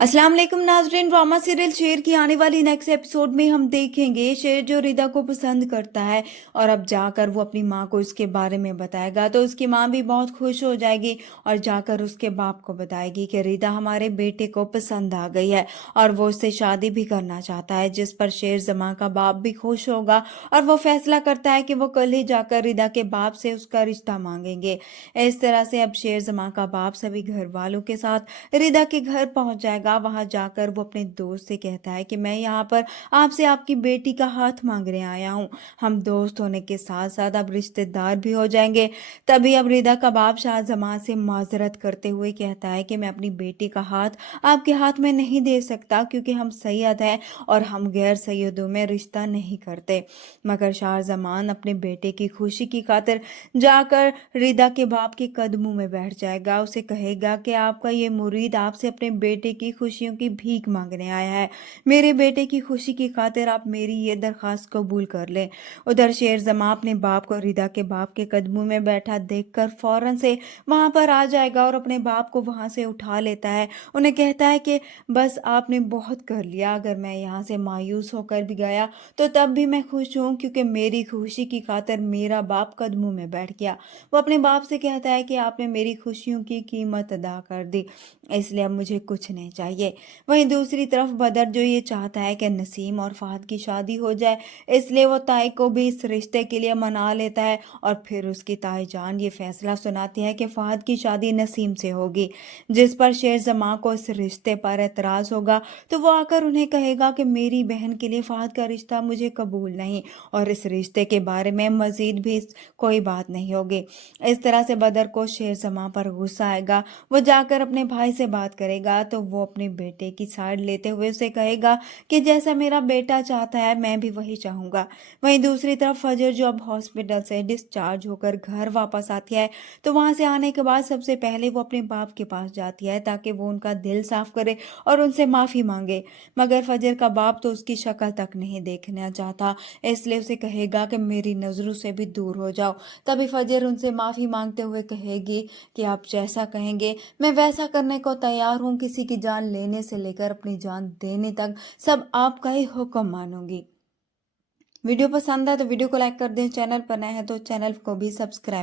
अस्सलाम वालेकुम नाजरीन। ड्रामा सीरियल शेर की आने वाली नेक्स्ट एपिसोड में हम देखेंगे शेर जो रिदा को पसंद करता है और अब जाकर वो अपनी माँ को इसके बारे में बताएगा तो उसकी माँ भी बहुत खुश हो जाएगी और जाकर उसके बाप को बताएगी कि रिदा हमारे बेटे को पसंद आ गई है और वो उससे शादी भी करना चाहता है, जिस पर शेर जमा का बाप भी खुश होगा और वो फैसला करता है कि वो कल ही जाकर रिदा के बाप से उसका रिश्ता मांगेंगे। इस तरह से अब शेर जमा का बाप सभी घर वालों के साथ रिदा के घर पहुंच जाएगा। वहां जाकर वो अपने दोस्त से कहता है कि मैं यहाँ पर आपसे आपकी बेटी का हाथ मांगने आया हूँ। हम दोस्त होने के साथ साथ अब रिश्तेदार भी हो जाएंगे। तभी अब रिदा का बाप शाहजहां से माजरत करते हुए कहता है कि मैं अपनी बेटी का हाथ आपके हाथ में नहीं दे सकता क्योंकि हम सैयद हैं और हम गैर सैयदों में रिश्ता नहीं करते। मगर शाहजहां अपने बेटे की खुशी की खातिर जाकर रिदा के बाप के कदमों में बैठ जाएगा। उसे कहेगा कि आपका ये मुरीद आपसे अपने बेटे की खुशियों की भीख मांगने आया है। मेरे बेटे की खुशी की खातिर आप मेरी ये दरख्वास्त कबूल कर लें। उधर शेर जमा अपने बाप को रिदा के बाप के कदमों में बैठा देखकर फौरन से वहां पर आ जाएगा और अपने बाप को वहां से उठा लेता है। उन्हें कहता है कि बस आपने बहुत कर लिया, अगर मैं यहाँ से मायूस होकर भी गया तो तब भी मैं खुश हूँ क्योंकि मेरी खुशी की खातिर मेरा बाप कदमों में बैठ गया। वो अपने बाप से कहता है कि आपने मेरी खुशियों की कीमत अदा कर दी, इसलिए अब मुझे कुछ नहीं चाहिए। वहीं दूसरी तरफ बदर जो ये चाहता है कि नसीम और फहद की शादी हो जाए, इसलिए वो ताई को भी इस रिश्ते के लिए मना लेता है और फिर उसकी ताई जान ये फैसला सुनाती है कि फहद की शादी नसीम से होगी, जिस पर शेर जमा को इस रिश्ते पर एतराज होगा तो वो आकर उन्हें कहेगा कि मेरी बहन के लिए फहद का रिश्ता मुझे कबूल नहीं और इस रिश्ते के बारे में मजीद भी कोई बात नहीं होगी। इस तरह से बदर को शेर जमा पर गुस्सा आएगा। वो जाकर अपने भाई से बात करेगा तो वो अपने बेटे की साइड लेते हुए उसे कहेगा कि जैसा मेरा बेटा चाहता है मैं भी वही चाहूंगा। वहीं दूसरी तरफ फजर जो अब हॉस्पिटल से डिस्चार्ज होकर घर वापस आती है तो वहां से आने के बाद सबसे पहले वो अपने बाप के पास जाती है ताकि वो उनका दिल साफ करे और उनसे माफी मांगे। मगर फजर का बाप तो उसकी शक्ल तक नहीं देखना चाहता, इसलिए उसे कहेगा कि मेरी नजरों से भी दूर हो जाओ। तभी फजर उनसे माफी मांगते हुए कहेगी कि आप जैसा कहेंगे मैं वैसा करने को तैयार हूँ, किसी की जान लेने से लेकर अपनी जान देने तक सब आपका ही हुक्म मानूंगी। वीडियो पसंद है तो वीडियो को लाइक कर दें, चैनल पर नए हैं तो चैनल को भी सब्सक्राइब